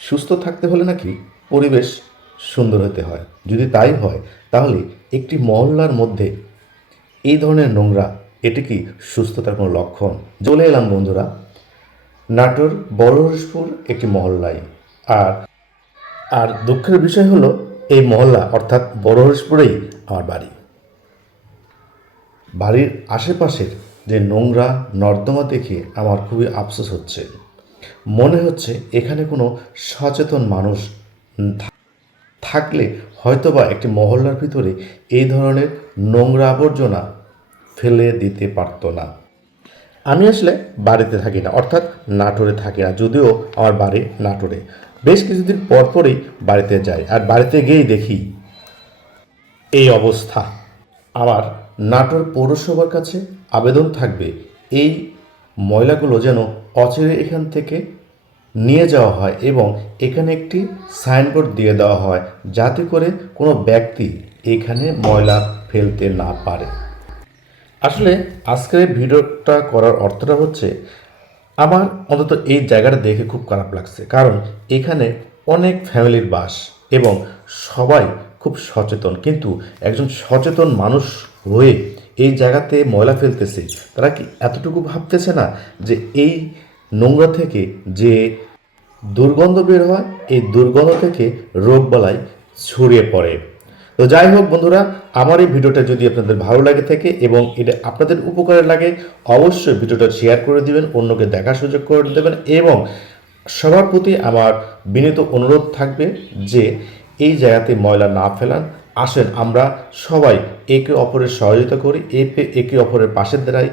সুস্থ থাকতে হলে নাকি পরিবেশ সুন্দর হতে হয়। যদি তাই হয়, তাহলে একটি মহল্লার মধ্যে এই ধরনের নোংরা, এটি কি সুস্থতার কোনো লক্ষণ? চলে এলাম বন্ধুরা, নাটোর বড় হরিশপুর একটি মহল্লায়। আর আর দুঃখের বিষয় হলো, এই মহল্লা অর্থাৎ বড় হরিশপুরেই আমার বাড়ি। বাড়ির আশেপাশের যে নোংরা নর্দমা দেখে আমার খুবই আফসোস হচ্ছে। মনে হচ্ছে এখানে কোনো সচেতন মানুষ থাকলে হয়তোবা একটি মহল্লার ভিতরে এই ধরনের নোংরা আবর্জনা ফেলে দিতে পারতো না। আমি আসলে বাড়িতে থাকি না, অর্থাৎ নাটোরে থাকি না, যদিও আমার বাড়ি নাটোরে। বেশ কিছুদিন পর পরই বাড়িতে যাই আর বাড়িতে গিয়েই দেখি এই অবস্থা। আমার নাটোর পৌরসভার কাছে আবেদন থাকবে এই ময়লাগুলো যেন অচিরে এখান থেকে নিয়ে যাওয়া হয় এবং এখানে একটি সাইনবোর্ড দিয়ে দেওয়া হয় যাতে করে কোনো ব্যক্তি এখানে ময়লা ফেলতে না পারে। আসলে আজকের ভিডিওটা করার অর্থটা হচ্ছে, আমার অন্তত এই জায়গাটা দেখে খুব খারাপ লাগছে। কারণ এখানে অনেক ফ্যামিলির বাস এবং সবাই খুব সচেতন। কিন্তু একজন সচেতন মানুষ হয়ে এই জায়গাতে ময়লা ফেলতেছে। তারা কি এতটুকু ভাবতেছে না যে এই নোংরা থেকে যে দুর্গন্ধ বের হয়, এই দুর্গন্ধ থেকে রোগ রোগবালাই ছড়িয়ে পড়ে? তো যাই হোক বন্ধুরা, আমার এই ভিডিওটা যদি আপনাদের ভালো লাগে থাকে এবং এটা আপনাদের উপকারে লাগে, অবশ্যই ভিডিওটা শেয়ার করে দিবেন, অন্যকে দেখার সুযোগ করে দেবেন এবং সবার প্রতি আমার বিনীত অনুরোধ থাকবে যে এই জায়গাতে ময়লা না ফেলান আসেন, আমরা সবাই একে অপরের সহযোগিতা করি, একে অপরের পাশে দাঁড়াই,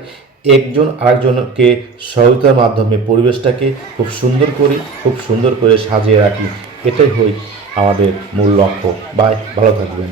একজন আরেকজনকে সহযোগিতার মাধ্যমে পরিবেশটাকে খুব সুন্দর করি, খুব সুন্দর করে সাজিয়ে রাখি। এটাই হই আমাদের মূল লক্ষ্য। বাই, ভালো থাকবেন।